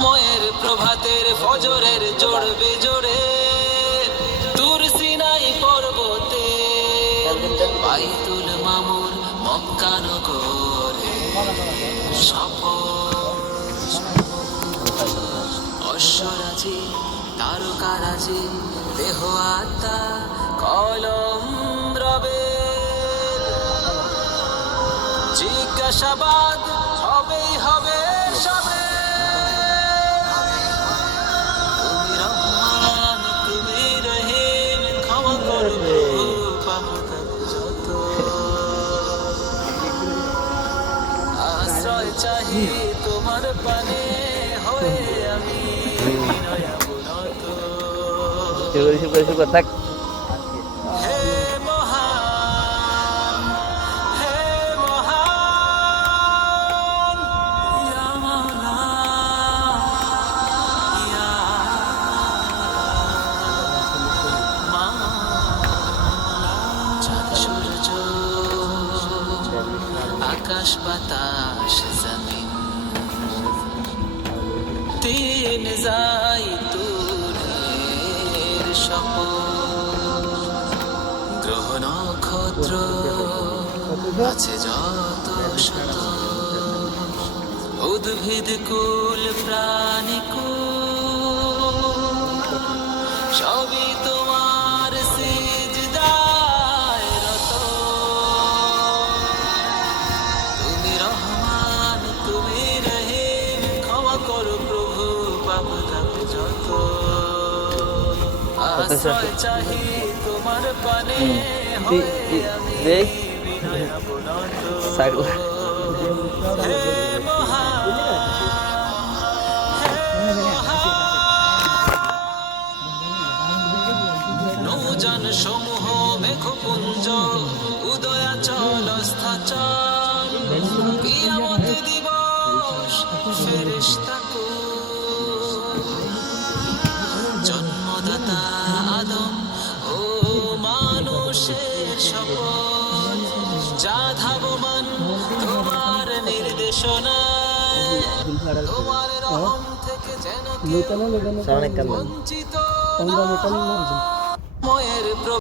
ময়ের প্রভাতের ফজরের জোড়বে জোড়ে দূর সিনাই পর্বতে বাইতুল মামুর মক্কা নগরে অশ্বরাজি তারকারাজি দেহ আত্মা কলম রবে জিজ্ঞাসাবাদ হবেই হবে সবে তুমি রহমান তুমি রহিম ক্ষমা করবে পাপ যত আশ্রয় চাহি তোমার পানে হয়ে আমি বিনয়াবনত থাক হে মহান হে মহান ইয়া মাওলা ইয়া মাওলা চাঁদ সূর্য আকাশ বাতাস জমিন তিন জাইতুনের শপথ গ্রহ নক্ষত্র আছে যত শত উদ্ভিদ কুল প্রাণী কুল সবই তোমার সিজদায় রত তুমি রহমান তুমি রহিম ক্ষমা করো প্রভু পাপ তাপ যত আশ্রয় চাহি তোমার পানে হয়ে আমি বিনয়াবনত হে মহান হে মহান নৌযান সমূহ মেঘপুঞ্জ উদয়াচল স্থচল কিয়ামত দিবস ফেরেশতাকুল জন্মদাতা আদম ও মানুষের শপথ যা ধাবমান তোমার নির্দেশনায় তোমার রহম থেকে যেন কেউ বঞ্চিত না। ময়ের